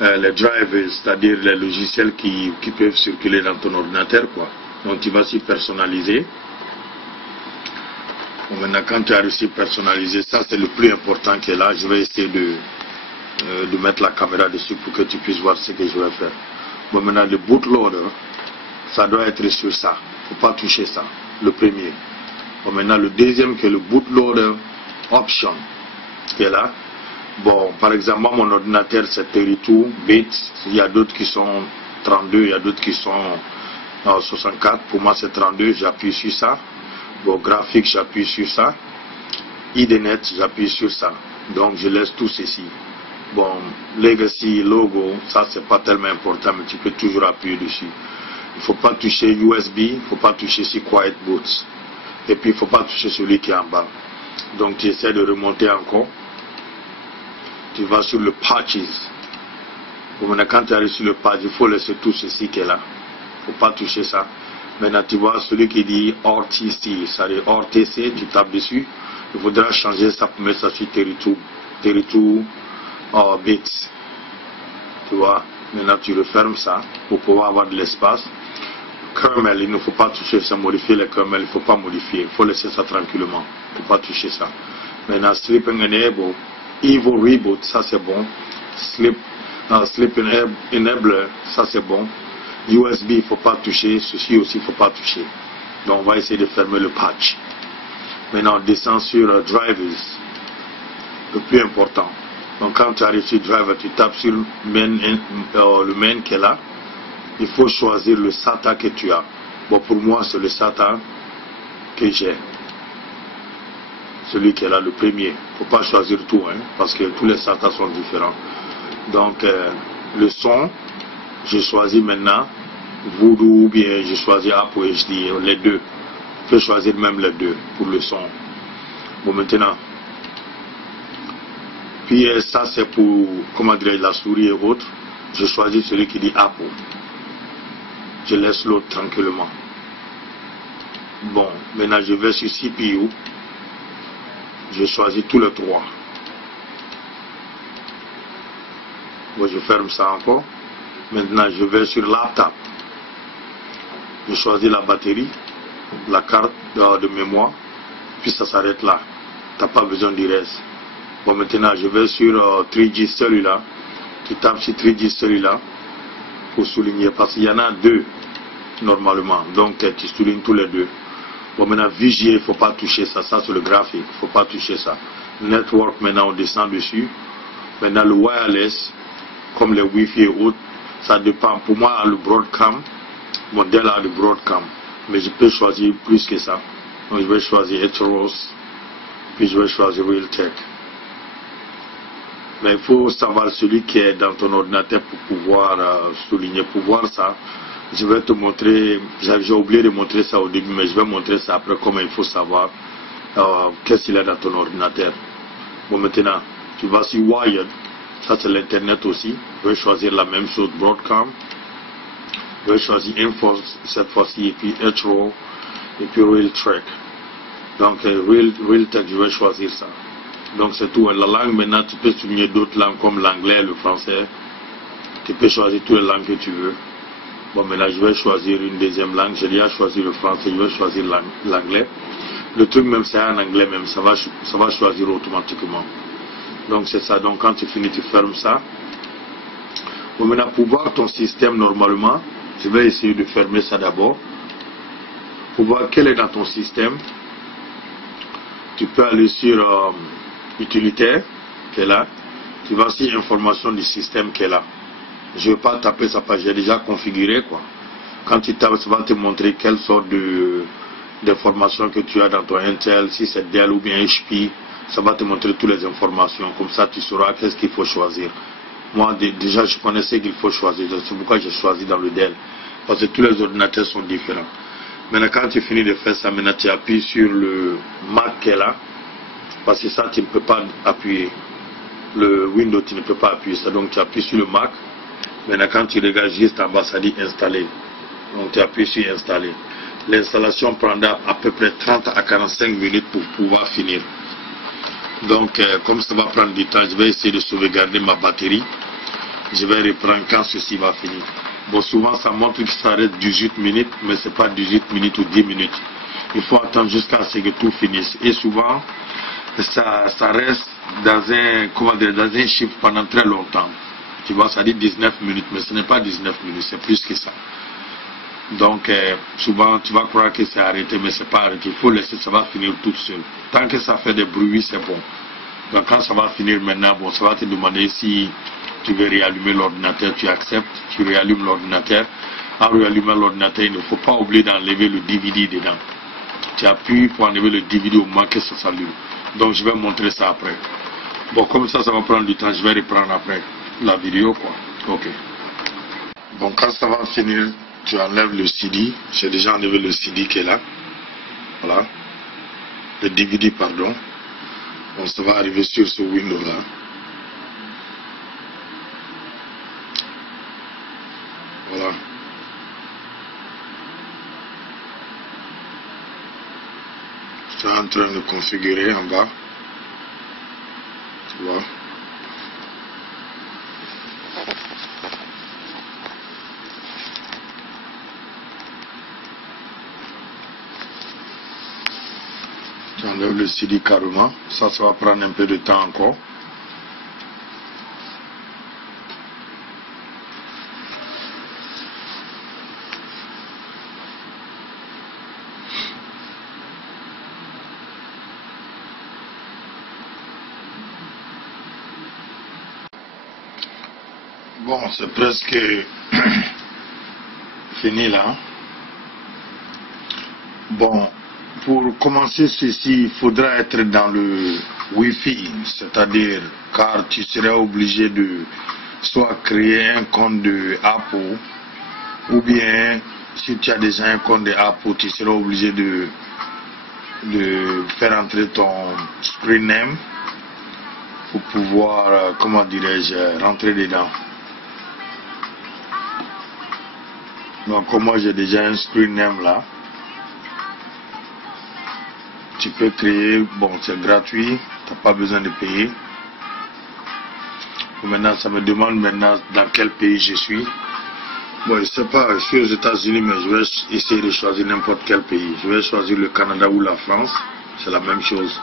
les drivers, c'est-à-dire les logiciels qui peuvent circuler dans ton ordinateur, quoi. Donc tu vas s'y personnaliser. Bon, maintenant quand tu as réussi à personnaliser, ça c'est le plus important qui est là. Je vais essayer de mettre la caméra dessus pour que tu puisses voir ce que je vais faire. Bon, maintenant le bootloader, ça doit être sur ça. Il ne faut pas toucher ça, le premier. Bon, maintenant le deuxième qui est le bootloader option qui est là. Bon, par exemple, moi, mon ordinateur c'est 32 bits. Il y a d'autres qui sont 32, il y a d'autres qui sont 64. Pour moi c'est 32, j'appuie sur ça. Bon, graphique, j'appuie sur ça. IDNet, j'appuie sur ça. Donc je laisse tout ceci. Bon, legacy, logo, ça c'est pas tellement important, mais tu peux toujours appuyer dessus. Il ne faut pas toucher USB, il ne faut pas toucher si Quiet Boot. Et puis il ne faut pas toucher celui qui est en bas. Donc tu essaies de remonter encore. Tu vas sur le patches. Bon, maintenant quand tu arrives sur le patch, il faut laisser tout ceci qui est là. Il ne faut pas toucher ça. Maintenant tu vois celui qui dit RTC, c'est-à-dire RTC, tu tapes dessus. Il faudra changer ça pour mettre ça sur 32 bits. Tu vois, maintenant tu refermes ça pour pouvoir avoir de l'espace. Kernel, il ne faut pas toucher ça, modifier le kernel, il ne faut pas modifier, il faut laisser ça tranquillement, il ne faut pas toucher ça. Maintenant, Sleep Enable, Evil Reboot, ça c'est bon. Sleep Enabler, ça c'est bon. USB, il ne faut pas toucher, ceci aussi il ne faut pas toucher. Donc on va essayer de fermer le patch. Maintenant, on descend sur Drivers, le plus important. Donc quand tu arrives sur Driver, tu tapes sur le main qui est là. Il faut choisir le SATA que tu as. Bon, pour moi, c'est le SATA que j'ai. Celui qui est là, le premier. Il ne faut pas choisir tout, hein, parce que tous les SATA sont différents. Donc, le son, je choisis maintenant Voodoo ou bien je choisis Apple HD, les deux. Je peux choisir même les deux pour le son. Bon, maintenant. Puis ça, c'est pour, comment dire, la souris et autres. Je choisis celui qui dit Apple. Je laisse l'autre tranquillement. Bon, maintenant je vais sur CPU. Je choisis tous les trois. Bon, je ferme ça encore. Maintenant je vais sur laptop. Je choisis la batterie, la carte de mémoire. Puis ça s'arrête là. Tu n'as pas besoin du reste. Bon, maintenant je vais sur 3G celui-là. Tu tapes sur 3G celui-là. Pour souligner, parce qu'il y en a deux normalement, donc tu soulignes tous les deux. Bon, maintenant VGA, il ne faut pas toucher ça, ça c'est le graphique, il ne faut pas toucher ça. Network, maintenant on descend dessus. Maintenant le wireless, comme les Wi-Fi et autres, ça dépend. Pour moi, le broadcam, mon Dell a le broadcam, mais je peux choisir plus que ça. Donc je vais choisir Heteros, puis je vais choisir Realtek. Mais il faut savoir celui qui est dans ton ordinateur pour pouvoir souligner, pour voir ça. Je vais te montrer, j'ai oublié de montrer ça au début, mais je vais montrer ça après comment il faut savoir qu'est-ce qu'il y a dans ton ordinateur. Bon, maintenant, tu vas sur Wired, ça c'est l'internet aussi. Je vais choisir la même chose, Broadcom. Je vais choisir Info cette fois-ci, et puis Hetero, et puis Realtek. Donc Realtek, je vais choisir ça. Donc c'est tout. La langue maintenant, tu peux souligner d'autres langues comme l'anglais, le français. Tu peux choisir toutes les langues que tu veux. Bon, maintenant je vais choisir une deuxième langue. J'ai déjà choisi le français, je vais choisir l'anglais. Le truc même c'est en anglais même, ça va choisir automatiquement. Donc c'est ça. Donc quand tu finis, tu fermes ça. Bon, maintenant pour voir ton système normalement, je vais essayer de fermer ça d'abord. Pour voir quel est dans ton système, tu peux aller sur utilitaire qui est là, tu vas sur information du système qui est là. Je ne vais pas taper ça parce que j'ai déjà configuré quoi. Quand tu tapes, ça va te montrer quelle sorte d'informations que tu as dans ton Intel, si c'est Dell ou bien HP, ça va te montrer toutes les informations, comme ça tu sauras qu'est-ce qu'il faut choisir. Moi déjà je connaissais qu'il faut choisir, c'est pourquoi j'ai choisi dans le Dell, parce que tous les ordinateurs sont différents. Maintenant quand tu finis de faire ça, maintenant tu appuies sur le Mac qui est là. Parce que ça, tu ne peux pas appuyer. Le Windows, tu ne peux pas appuyer ça. Donc, tu appuies sur le Mac. Maintenant, quand tu regardes juste en bas, ça dit installer. Donc, tu appuies sur installer. L'installation prendra à peu près 30 à 45 minutes pour pouvoir finir. Donc, comme ça va prendre du temps, je vais essayer de sauvegarder ma batterie. Je vais reprendre quand ceci va finir. Bon, souvent ça montre que ça reste 18 minutes, mais ce n'est pas 18 minutes ou 10 minutes. Il faut attendre jusqu'à ce que tout finisse. Et souvent, ça reste dans un chiffre pendant très longtemps. Tu vois, ça dit 19 minutes, mais ce n'est pas 19 minutes, c'est plus que ça. Donc, souvent, tu vas croire que c'est arrêté, mais ce n'est pas arrêté. Il faut laisser, ça va finir tout seul. Tant que ça fait des bruits, c'est bon. Donc, quand ça va finir maintenant, bon, ça va te demander si tu veux réallumer l'ordinateur, tu acceptes, tu réallumes l'ordinateur. En réallumant l'ordinateur, il ne faut pas oublier d'enlever le DVD dedans. Tu appuies pour enlever le DVD au moins que ça s'allume. Donc, je vais montrer ça après. Bon, comme ça va prendre du temps, je vais reprendre après la vidéo, quoi. Ok. Bon, quand ça va finir, tu enlèves le CD. J'ai déjà enlevé le CD qui est là. Voilà. Le DVD, pardon. Bon, ça va arriver sur ce Windows-là. Voilà. C'est en train de configurer en bas. Tu vois. Tu enlèves le CD carrément. Ça va prendre un peu de temps encore. Bon, c'est presque fini là. Bon, pour commencer ceci, il faudra être dans le Wi-Fi, c'est-à-dire car tu seras obligé de soit créer un compte de Apple, ou bien si tu as déjà un compte de Apple, tu seras obligé de faire entrer ton screen name pour pouvoir, comment dirais-je, rentrer dedans. Donc moi j'ai déjà un screen name là. Tu peux créer, bon c'est gratuit, tu n'as pas besoin de payer. Maintenant ça me demande maintenant dans quel pays je suis. Bon je ne sais pas, je suis aux États-Unis mais je vais essayer de choisir n'importe quel pays. Je vais choisir le Canada ou la France, c'est la même chose.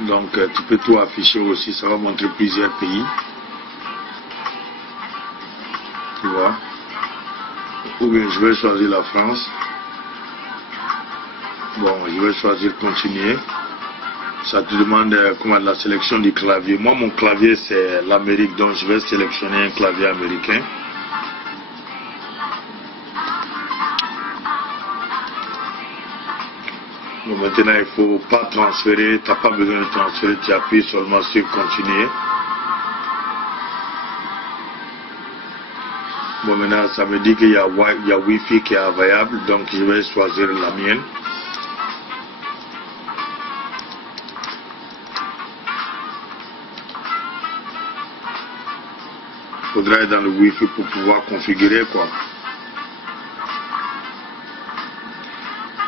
Donc tu peux tout afficher aussi, ça va montrer plusieurs pays. Tu vois. Ou bien je vais choisir la France. Bon, je vais choisir continuer. Ça te demande comment la sélection du clavier. Moi, mon clavier, c'est l'Amérique, donc je vais sélectionner un clavier américain. Bon, maintenant, il ne faut pas transférer. Tu n'as pas besoin de transférer. Tu appuies seulement sur continuer. Bon, maintenant, ça me dit qu'il y a Wi-Fi qui est available, donc je vais choisir la mienne. Il faudra être dans le Wi-Fi pour pouvoir configurer, quoi.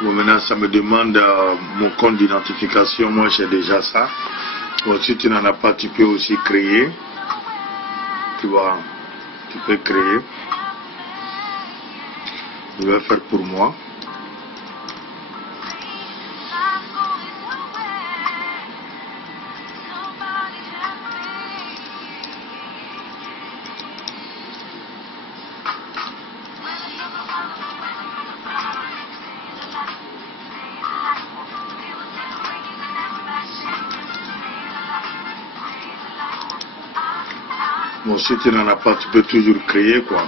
Bon, maintenant, ça me demande mon compte d'identification. Moi, j'ai déjà ça. Bon, si tu n'en as pas, tu peux aussi créer. Tu vois, tu peux créer. Je vais faire pour moi. Bon, si tu n'en as pas, tu peux toujours créer, quoi.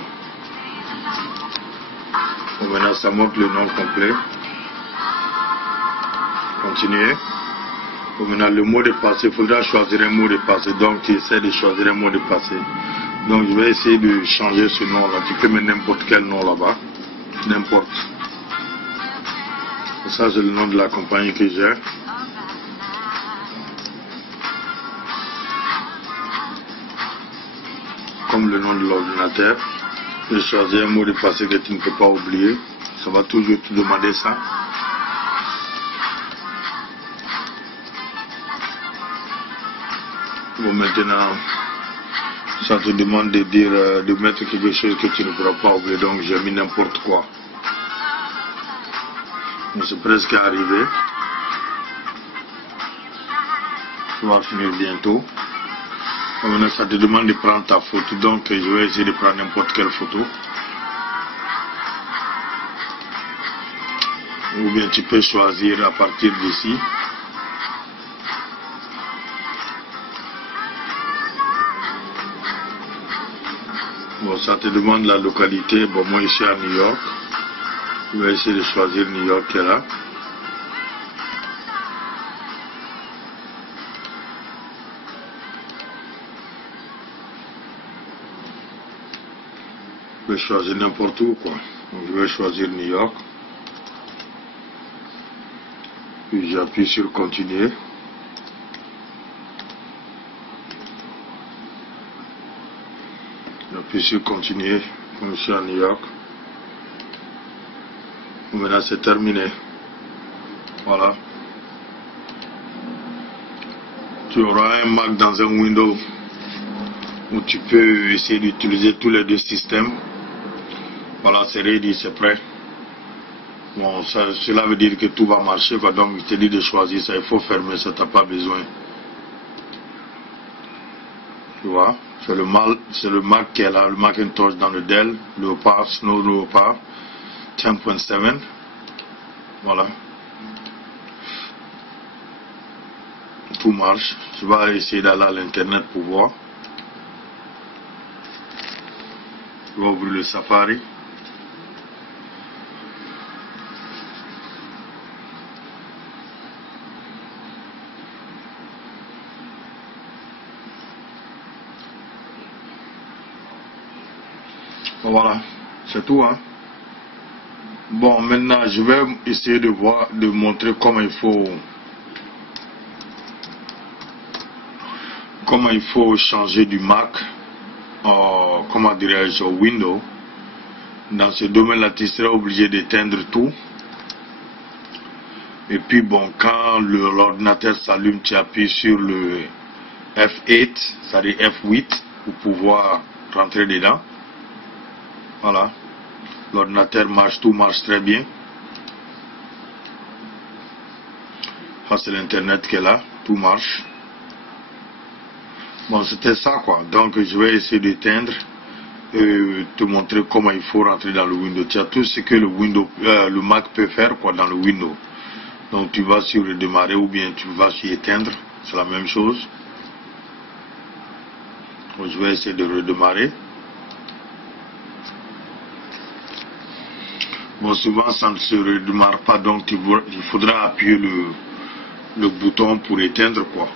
Bon, maintenant, ça montre le nom complet. Continuer. Bon, maintenant, le mot de passe, il faudra choisir un mot de passe. Donc, tu essaies de choisir un mot de passe. Donc, je vais essayer de changer ce nom-là. Tu peux mettre n'importe quel nom là-bas. N'importe. Ça, c'est le nom de la compagnie que j'ai. Comme le nom de l'ordinateur. Je choisis un mot de passe que tu ne peux pas oublier. Ça va toujours te demander ça. Bon, maintenant, Ça te demande de dire, de mettre quelque chose que tu ne pourras pas oublier, donc j'ai mis n'importe quoi. C'est presque arrivé. On va finir bientôt. Maintenant, ça te demande de prendre ta photo, donc je vais essayer de prendre n'importe quelle photo. Ou bien tu peux choisir à partir d'ici. Bon, ça te demande la localité. Bon, moi ici à New York. Je vais essayer de choisir New York qui est là. Je vais choisir n'importe où quoi. Donc, je vais choisir New York. Puis j'appuie sur continuer. J'appuie sur continuer comme je suis à New York. Maintenant c'est terminé. Voilà. Tu auras un Mac dans un Windows où tu peux essayer d'utiliser tous les deux systèmes. Voilà, c'est ready, c'est prêt. Bon, cela veut dire que tout va marcher, quoi. Donc je te dis de choisir ça, il faut fermer ça, tu n'as pas besoin. Tu vois, c'est le Mac qui est là, le Macintosh dans le Dell, Leopard, Snow Leopard 10.7. Voilà. Tout marche. Je vais essayer d'aller à l'internet pour voir. Je vais ouvrir le Safari. Voilà, c'est tout, hein. Bon, maintenant je vais essayer de montrer comment il faut changer du Mac, comment dirais-je, au Windows. Dans ce domaine-là, tu seras obligé d'éteindre tout. Et puis bon, quand l'ordinateur s'allume, tu appuies sur le F8, c'est-à-dire F8, pour pouvoir rentrer dedans. Voilà, l'ordinateur marche, tout marche très bien. Ça c'est l'internet qui est là, tout marche. Bon, c'était ça quoi, donc je vais essayer d'éteindre et te montrer comment il faut rentrer dans le Windows. Tu as tout ce que le Mac peut faire quoi dans le Windows. Donc tu vas sur redémarrer ou bien tu vas sur éteindre, c'est la même chose. Donc, je vais essayer de redémarrer. Bon, souvent ça ne se redémarre pas, donc il faudra appuyer le bouton pour éteindre quoi.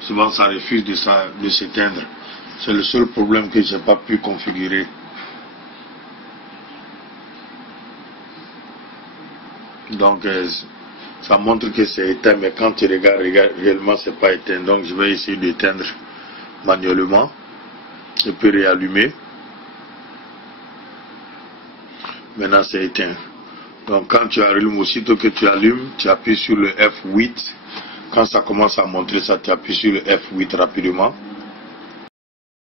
Souvent ça refuse de s'éteindre. C'est le seul problème que je n'ai pas pu configurer. Donc ça montre que c'est éteint, mais quand tu regardes réellement c'est pas éteint. Donc je vais essayer d'éteindre manuellement et puis réallumer. Maintenant c'est éteint. Donc quand tu allumes, aussitôt que tu allumes, tu appuies sur le F8. Quand ça commence à montrer ça, tu appuies sur le F8 rapidement.